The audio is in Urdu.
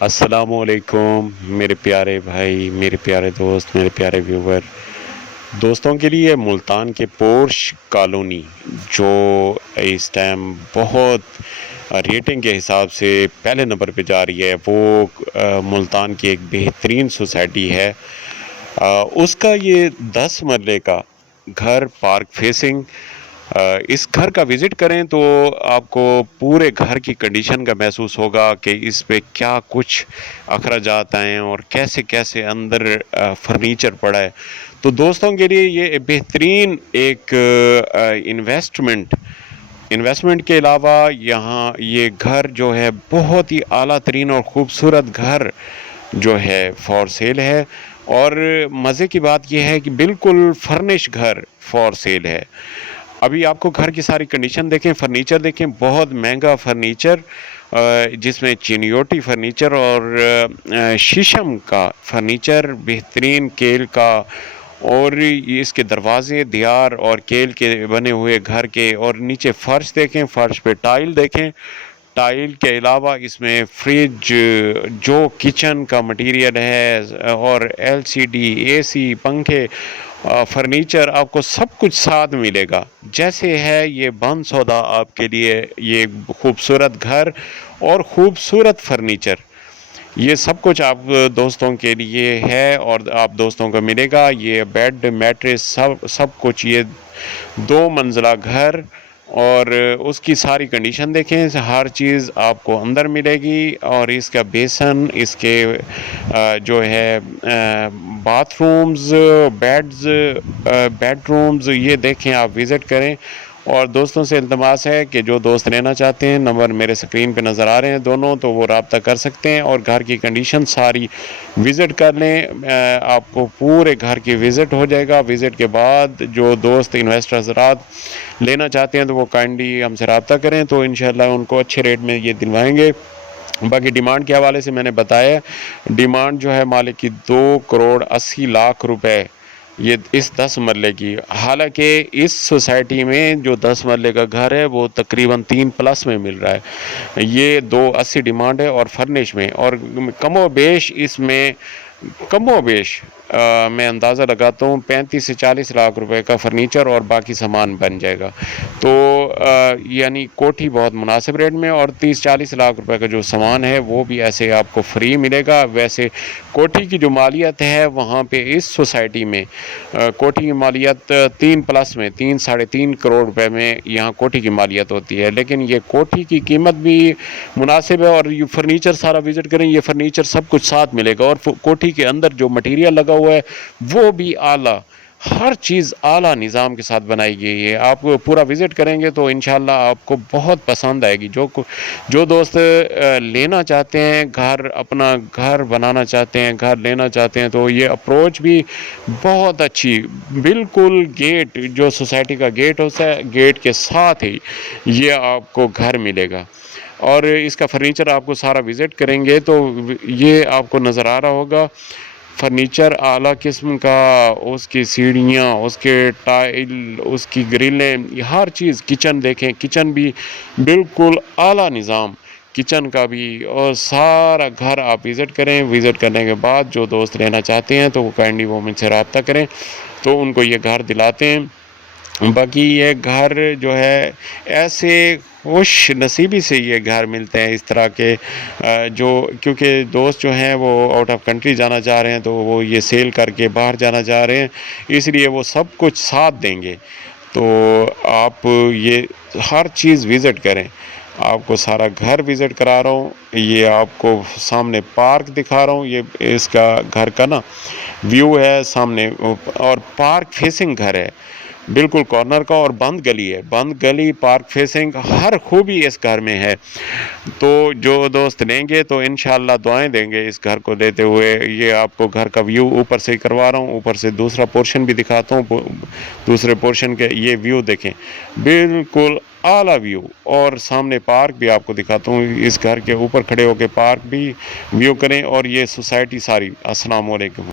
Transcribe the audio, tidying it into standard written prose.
السلام علیکم میرے پیارے بھائی، میرے پیارے دوست، میرے پیارے ویور دوستوں کے لیے ملتان کے پورش کالونی جو اس ٹائم بہت ریٹنگ کے حساب سے پہلے نمبر پہ جا رہی ہے، وہ ملتان کی ایک بہترین سوسائٹی ہے۔ اس کا یہ 10 مرلے کا گھر پارک فیسنگ، اس گھر کا وزٹ کریں تو آپ کو پورے گھر کی کنڈیشن کا محسوس ہوگا کہ اس پہ کیا کچھ اخراجات آئے اور کیسے کیسے اندر فرنیچر پڑا ہے۔ تو دوستوں کے لیے یہ بہترین ایک انویسٹمنٹ کے علاوہ یہاں یہ گھر جو ہے بہت ہی اعلیٰ ترین اور خوبصورت گھر جو ہے فار سیل ہے، اور مزے کی بات یہ ہے کہ بالکل فرنش گھر فار سیل ہے۔ ابھی آپ کو گھر کی ساری کنڈیشن دیکھیں، فرنیچر دیکھیں، بہت مہنگا فرنیچر جس میں چینیوٹی فرنیچر اور شیشم کا فرنیچر، بہترین کیل کا، اور اس کے دروازے دیار اور کیل کے بنے ہوئے گھر کے، اور نیچے فرش دیکھیں، فرش پہ ٹائل دیکھیں۔ ٹائل کے علاوہ اس میں فریج، جو کچن کا مٹیریل ہے، اور LCD، AC، پنکھے، فرنیچر، آپ کو سب کچھ ساتھ ملے گا۔ جیسے ہے یہ بند سودا آپ کے لیے، یہ خوبصورت گھر اور خوبصورت فرنیچر، یہ سب کچھ آپ دوستوں کے لیے ہے اور آپ دوستوں کو ملے گا۔ یہ بیڈ، میٹریس، سب کچھ، یہ 2 منزلہ گھر، اور اس کی ساری کنڈیشن دیکھیں، ہر چیز آپ کو اندر ملے گی۔ اور اس کا بیسن، اس کے جو ہے باتھ رومز، بیڈ رومز، یہ دیکھیں، آپ وزٹ کریں۔ اور دوستوں سے التماس ہے کہ جو دوست لینا چاہتے ہیں، نمبر میرے سکرین پہ نظر آ رہے ہیں دونوں، تو وہ رابطہ کر سکتے ہیں اور گھر کی کنڈیشن ساری وزٹ کر لیں۔ آپ کو پورے گھر کی وزٹ ہو جائے گا۔ وزٹ کے بعد جو دوست انویسٹر حضرات لینا چاہتے ہیں تو وہ کائنڈلی ہم سے رابطہ کریں، تو انشاءاللہ ان کو اچھے ریٹ میں یہ دلوائیں گے۔ باقی ڈیمانڈ کے حوالے سے میں نے بتایا، ڈیمانڈ جو ہے مالک کی 2,80,00,000 روپے، یہ اس 10 مرلے کی۔ حالانکہ اس سوسائٹی میں جو 10 مرلے کا گھر ہے وہ تقریباً 3+ میں مل رہا ہے۔ یہ 2,80 ڈیمانڈ ہے، اور فرنش میں، اور کم و بیش اس میں میں اندازہ لگاتا ہوں 35 سے 40 لاکھ روپے کا فرنیچر اور باقی سامان بن جائے گا۔ تو یعنی کوٹھی بہت مناسب ریٹ میں، اور 30-40 لاکھ روپے کا جو سامان ہے وہ بھی ایسے آپ کو فری ملے گا۔ ویسے کوٹھی کی جو مالیت ہے وہاں پہ اس سوسائٹی میں، کوٹھی کی مالیت 3+ میں، 3-3.5 کروڑ روپے میں یہاں کوٹھی کی مالیت ہوتی ہے، لیکن یہ کوٹھی کی قیمت بھی مناسب ہے۔ اور یہ فرنیچر سارا وزٹ کریں، یہ فرنیچر سب کچھ ساتھ ملے گا، اور کوٹھی کے اندر جو مٹیریل لگا ہوا ہے وہ بھی اعلیٰ، ہر چیز اعلیٰ نظام کے ساتھ بنائی گئی ہے۔ آپ پورا وزٹ کریں گے تو انشاءاللہ آپ کو بہت پسند آئے گی۔ جو دوست لینا چاہتے ہیں، اپنا گھر بنانا چاہتے ہیں، گھر لینا چاہتے ہیں، تو یہ اپروچ بھی بہت اچھی، بالکل گیٹ، جو سوسائٹی کا گیٹ ہوتا ہے، گیٹ کے ساتھ ہی یہ آپ کو گھر ملے گا۔ اور اس کا فرنیچر آپ کو سارا وزٹ کریں گے تو یہ آپ کو نظر آ رہا ہوگا، فرنیچر اعلیٰ قسم کا، اس کی سیڑھیاں، اس کے ٹائل، اس کی گرلیں، ہر چیز، کچن دیکھیں، کچن بھی بالکل اعلیٰ نظام کچن کا بھی، اور سارا گھر آپ وزٹ کریں۔ وزٹ کرنے کے بعد جو دوست لینا چاہتے ہیں تو وہ کائنڈلی وہ مجھ سے رابطہ کریں، تو ان کو یہ گھر دلاتے ہیں۔ باقی یہ گھر جو ہے ایسے خوش نصیبی سے یہ گھر ملتے ہیں اس طرح کے، کیونکہ دوست جو ہیں وہ آؤٹ آف کنٹری جانا چاہ رہے ہیں، تو وہ یہ سیل کر کے باہر جانا چاہ رہے ہیں، اس لیے وہ سب کچھ ساتھ دیں گے۔ تو آپ یہ ہر چیز وزٹ کریں، آپ کو سارا گھر وزٹ کرا رہا ہوں۔ یہ آپ کو سامنے پارک دکھا رہا ہوں، یہ اس کا گھر کا نا ویو ہے سامنے، اور پارک فیسنگ گھر ہے، بالکل کارنر کا، اور بند گلی ہے، بند گلی، پارک فیسنگ، ہر خوبی اس گھر میں ہے۔ تو جو دوست لیں گے تو انشاءاللہ دعائیں دیں گے اس گھر کو لیتے ہوئے۔ یہ آپ کو گھر کا ویو اوپر سے ہی کروا رہا ہوں، اوپر سے دوسرا پورشن بھی دکھاتا ہوں، دوسرے پورشن کے یہ ویو دیکھیں، بالکل اعلیٰ ویو، اور سامنے پارک بھی آپ کو دکھاتا ہوں، اس گھر کے اوپر کھڑے ہو کے پارک بھی ویو کریں۔ اور یہ سوسائٹی ساری۔ السلام علیکم۔